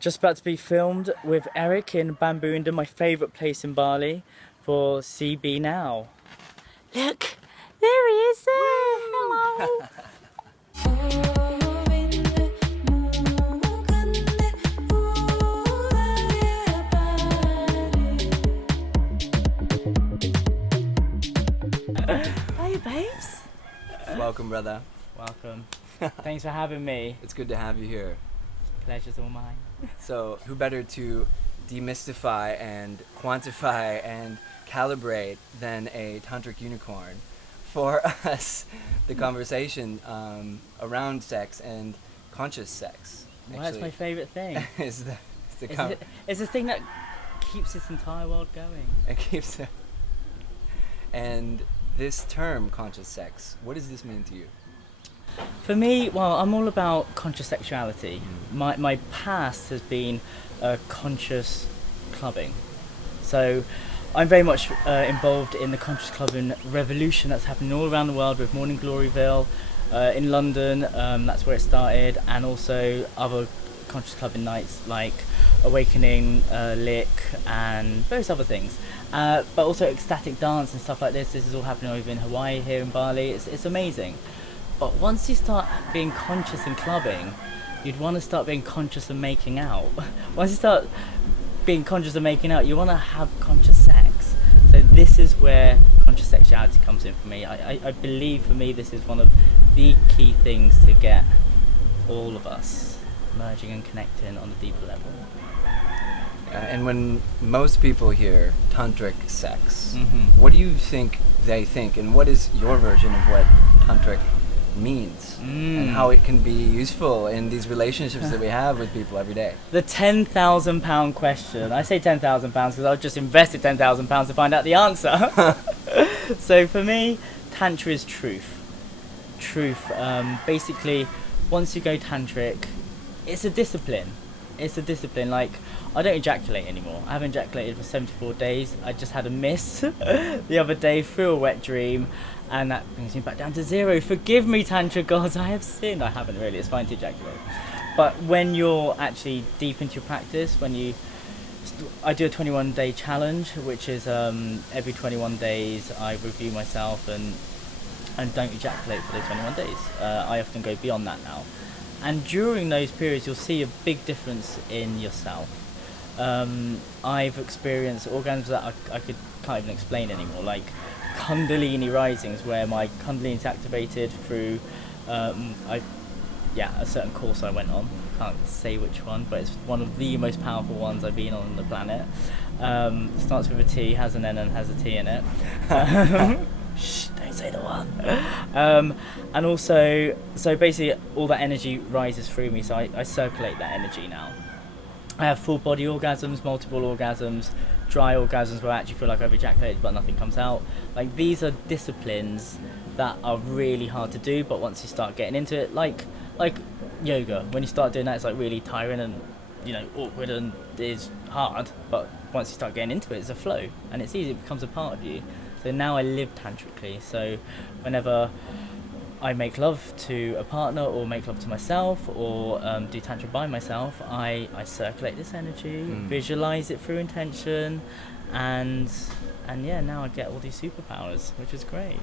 Just about to be filmed with Eric in Bamboonda, my favourite place in Bali, for SeeBeNow. Look, there he is there. Hello. Hiya, babes. Welcome, brother. Welcome. Thanks for having me. It's good to have you here. Pleasure's all mine. So, who better to demystify and quantify and calibrate than a Tantric Unicorn for us, the conversation around sex and conscious sex. Well, that's my favourite thing. It's the thing that keeps this entire world going. It keeps it. And this term, conscious sex, what does this mean to you? For me, well, I'm all about conscious sexuality. My past has been conscious clubbing. So I'm very much involved in the conscious clubbing revolution that's happening all around the world with Morning Gloryville in London. That's where it started, and also other conscious clubbing nights like Awakening, Lick, and various other things. But also ecstatic dance and stuff like this. This is all happening over in Hawaii, here in Bali. It's amazing. But once you start being conscious in clubbing, you'd want to start being conscious of making out. Once you start being conscious of making out, you want to have conscious sex. So this is where conscious sexuality comes in for me. I believe for me this is one of the key things to get all of us merging and connecting on a deeper level. And when most people hear tantric sex, what do you think they think, and what is your version of what tantric means and how it can be useful in these relationships that we have with people every day? The £10,000 question. I say £10,000 because I've just invested £10,000 to find out the answer. So for me, Tantra is truth. Basically, once you go tantric, it's a discipline. Like, I don't ejaculate anymore. I haven't ejaculated for 74 days. I just had a miss the other day through a wet dream, and that brings me back down to 0. Forgive me, Tantra gods, I have sinned. I haven't really, it's fine to ejaculate. But when you're actually deep into your practice, I do a 21-day challenge, which is every 21 days I review myself and don't ejaculate for those 21 days. I often go beyond that now. And during those periods, you'll see a big difference in yourself. I've experienced orgasms that I can't even explain anymore, like Kundalini risings, where my Kundalini is activated through a certain course I went on. Can't say which one, but it's one of the most powerful ones I've been on the planet. Starts with a T, has an N, and has a T in it. Shh, don't say the one. And also, so basically all that energy rises through me, so I circulate that energy now. I have full body orgasms, multiple orgasms, dry orgasms where I actually feel like I've ejaculated but nothing comes out. Like, these are disciplines that are really hard to do, but once you start getting into it, like yoga, when you start doing that, it's like really tiring and awkward and is hard, but once you start getting into it, it's a flow and it's easy, it becomes a part of you. So now I live tantrically, so whenever I make love to a partner or make love to myself or do tantra by myself, I circulate this energy, visualize it through intention, and now I get all these superpowers, which is great.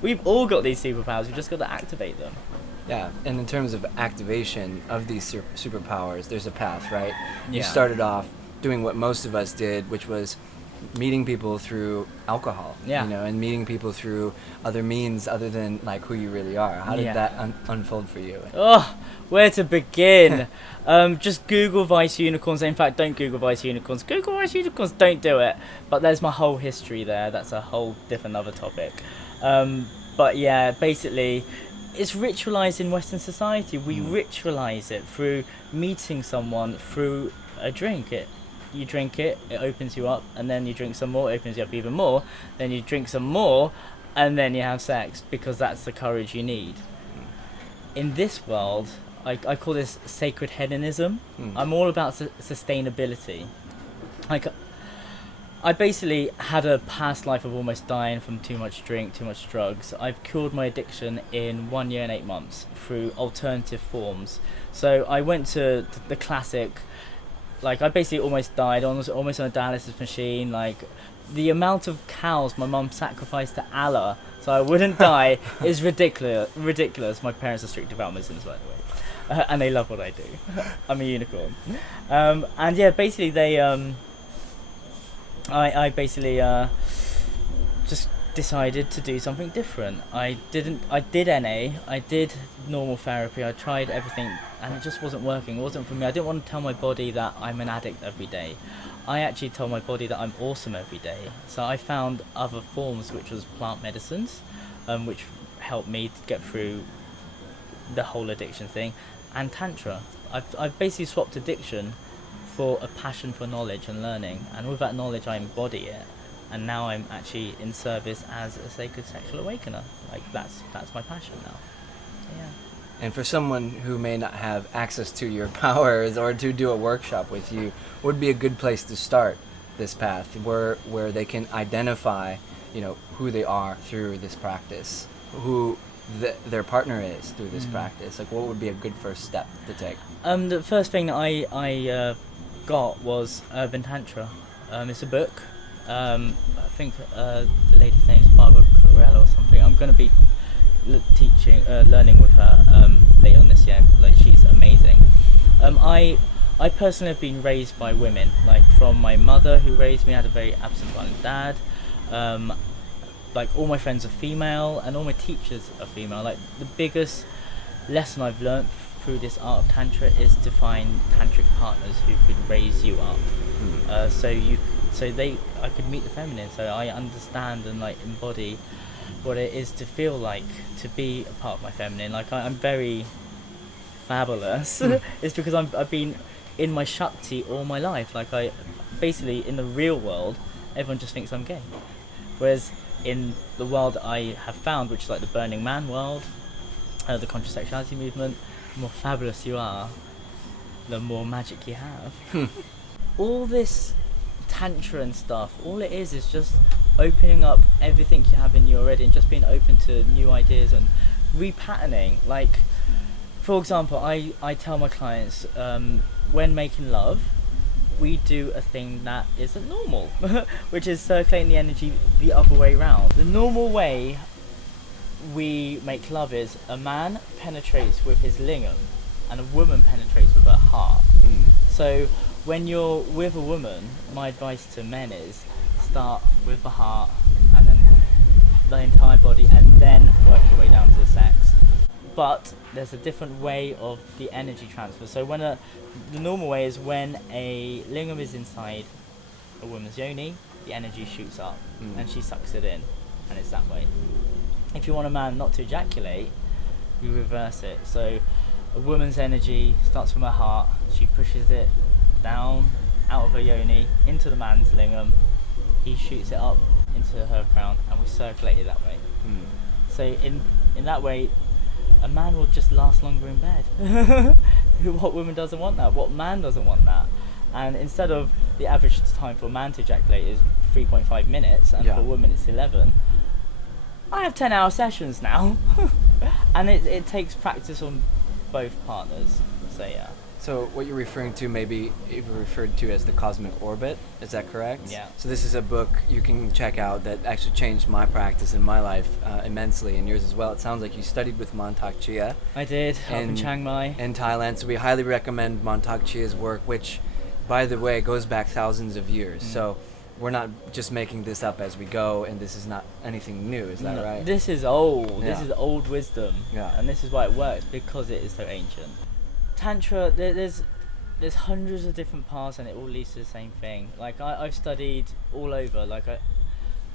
We've all got these superpowers, we've just got to activate them. Yeah, and in terms of activation of these superpowers, there's a path, right? Yeah. You started off doing what most of us did, which was meeting people through alcohol, and meeting people through other means other than like who you really are. How did that unfold for you? Oh, where to begin? Just Google Vice Unicorns. In fact, don't Google Vice Unicorns. Google Vice Unicorns, don't do it. But there's my whole history there. That's a whole different other topic. But yeah, basically, it's ritualized in Western society. We ritualize it through meeting someone through a drink. You drink it, it opens you up, and then you drink some more, it opens you up even more, then you drink some more, and then you have sex, because that's the courage you need. In this world, I call this sacred hedonism. I'm all about sustainability. Like, I basically had a past life of almost dying from too much drink, too much drugs. I've cured my addiction in 1 year and 8 months through alternative forms. So I went to the classic, like I basically almost died, almost on a dialysis machine. Like the amount of cows my mum sacrificed to Allah so I wouldn't die is ridiculous. My parents are strict devout Muslims, by the way, and they love what I do. I'm a unicorn. And yeah, basically they I basically just decided to do something different. I did NA, I did normal therapy, I tried everything, and it just wasn't working. It wasn't for me. I didn't want to tell my body that I'm an addict every day. I actually told my body that I'm awesome every day. So I found other forms, which was plant medicines, which helped me to get through the whole addiction thing, and Tantra. I've basically swapped addiction for a passion for knowledge and learning, and with that knowledge I embody it, and now I'm actually in service as a sacred sexual awakener. Like that's my passion now. Yeah. And for someone who may not have access to your powers or to do a workshop with you, what would be a good place to start this path, where they can identify, who they are through this practice, who their partner is through this practice? Like, what would be a good first step to take? The first thing that I got was Urban Tantra. It's a book. I think the lady's name is Barbara Carell or something. I'm going to be learning with her later on this year. Like, she's amazing. I personally have been raised by women, like from my mother who raised me. I had a very absent violent dad. Like all my friends are female and all my teachers are female. Like the biggest lesson I've learnt through this art of Tantra is to find tantric partners who could raise you up. I could meet the feminine, so I understand and like embody what it is to feel like to be a part of my feminine. Like I'm very fabulous. It's because I've been in my Shakti all my life. Like I basically, in the real world, everyone just thinks I'm gay, whereas in the world I have found, which is like the Burning Man world, the conscious sexuality movement, the more fabulous you are, the more magic you have. All this Tantra and stuff, all it is just opening up everything you have in you already and just being open to new ideas and repatterning. Like, for example, I tell my clients, when making love, we do a thing that isn't normal, which is circulating the energy the other way around. The normal way we make love is a man penetrates with his lingam and a woman penetrates with her heart. So when you're with a woman, my advice to men is start with the heart and then the entire body and then work your way down to the sex. But there's a different way of the energy transfer. So the normal way is when a lingam is inside a woman's yoni, the energy shoots up and she sucks it in, and it's that way. If you want a man not to ejaculate, you reverse it. So a woman's energy starts from her heart, she pushes it down out of her yoni into the man's lingam, he shoots it up into her crown, and we circulate it that way. So in that way, a man will just last longer in bed. What woman doesn't want that? What man doesn't want that? And instead of the average time for a man to ejaculate is 3.5 minutes, and for a woman it's 11, I have 10-hour sessions now. And it takes practice on both partners. So yeah. So what you're referring to, maybe you referred to as the cosmic orbit, is that correct? Yeah. So this is a book you can check out that actually changed my practice in my life immensely, and yours as well. It sounds like you studied with Montauk Chia. I did, up in Chiang Mai. In Thailand, so we highly recommend Montauk Chia's work, which, by the way, goes back thousands of years. So we're not just making this up as we go, and this is not anything new, is that right? This is old. Yeah. This is old wisdom. Yeah. And this is why it works, because it is so ancient. Tantra, there's hundreds of different paths and it all leads to the same thing. Like I've studied all over, like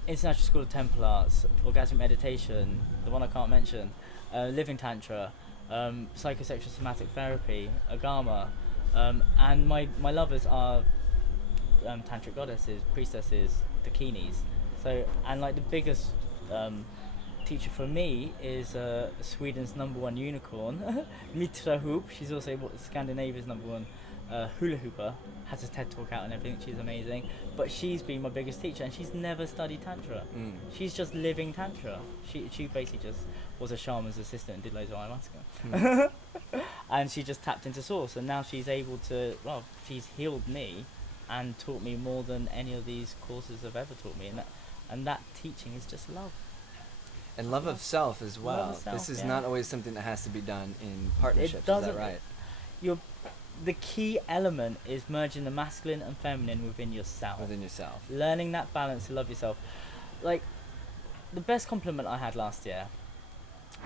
International School of Temple Arts, Orgasmic Meditation, the one I can't mention, Living Tantra, Psychosexual Somatic Therapy, Agama, and my lovers are Tantric goddesses, priestesses, dakinis. So, and like the biggest teacher for me is Sweden's #1 unicorn, Mitra Hoop. She's also Scandinavia's #1 a hula hooper, has a TED talk out and everything. She's amazing, but she's been my biggest teacher, and she's never studied tantra. She's just living tantra. She basically just was a shaman's assistant and did loads of ayahuasca, and she just tapped into source, and now she's able to. Well, she's healed me, and taught me more than any of these courses have ever taught me, and that teaching is just love. And love of self as well. Love of self, this is yeah. not always something that has to be done in partnerships. It doesn't. Is that right? The key element is merging the masculine and feminine within yourself. Within yourself. Learning that balance to love yourself. Like, the best compliment I had last year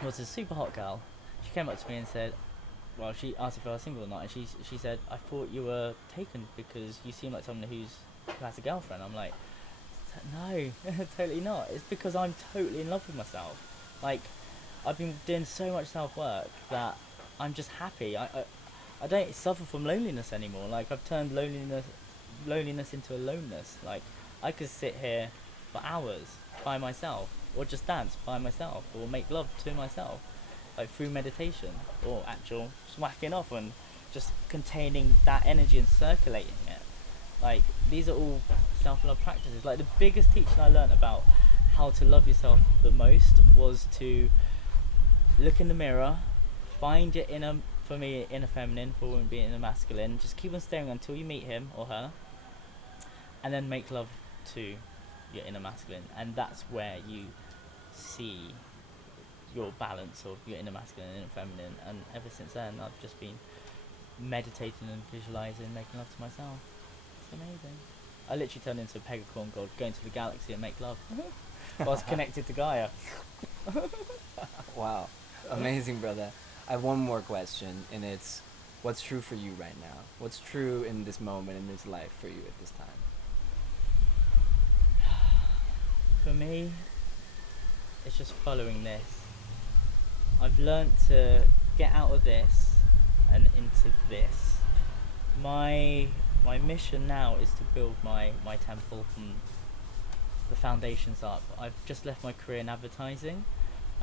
was a super hot girl. She came up to me and said, well, she asked if I was single or not, and she said, I thought you were taken because you seem like someone who has a girlfriend. I'm like, no, totally not. It's because I'm totally in love with myself. Like, I've been doing so much self-work that I'm just happy. I don't suffer from loneliness anymore. Like, I've turned loneliness into aloneness. Like, I could sit here for hours by myself, or just dance by myself, or make love to myself, like through meditation, or actual smacking off and just containing that energy and circulating it. Like, these are all self-love practices. Like, the biggest teaching I learned about how to love yourself the most was to look in the mirror, find your inner, for me, inner feminine, for women being inner masculine. Just keep on staring until you meet him or her, and then make love to your inner masculine. And that's where you see your balance of your inner masculine and inner feminine. And ever since then, I've just been meditating and visualizing, making love to myself. It's amazing. I literally turned into a pegacorn god, going to the galaxy and make love. I was connected to Gaia. Wow. Amazing, brother. I have one more question, and it's, what's true for you right now? What's true in this moment, in this life for you at this time? For me, it's just following this. I've learnt to get out of this and into this. My mission now is to build my temple from the foundations up. I've just left my career in advertising.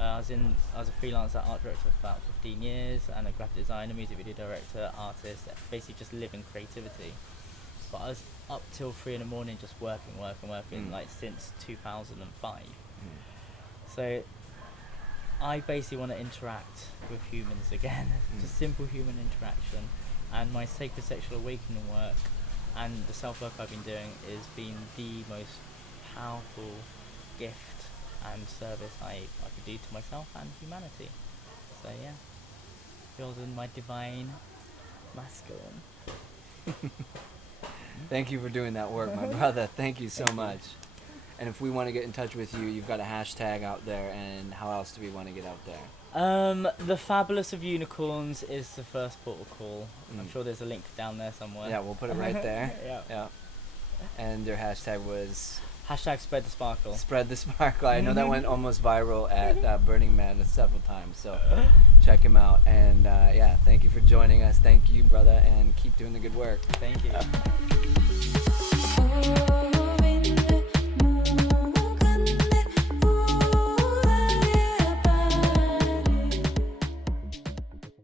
I was a freelance art director for about 15 years, and a graphic designer, music video director, artist, basically just living creativity. But I was up till 3 a.m. just working, like since 2005. So I basically want to interact with humans again, just simple human interaction. And my sacred sexual awakening work and the self-work I've been doing has been the most powerful gift and service I could do to myself and humanity. So yeah, building my divine masculine. Thank you for doing that work, my brother. Thank you so much. And if we want to get in touch with you, you've got a hashtag out there, and how else do we want to get out there? The Fabulous of Unicorns is the first portal call. I'm sure there's a link down there somewhere. Yeah, we'll put it right there. Yeah. And their hashtag was... Hashtag Spread the Sparkle. Spread the Sparkle. I know that went almost viral at Burning Man several times, so check him out. And yeah, thank you for joining us. Thank you, brother, and keep doing the good work. Thank you.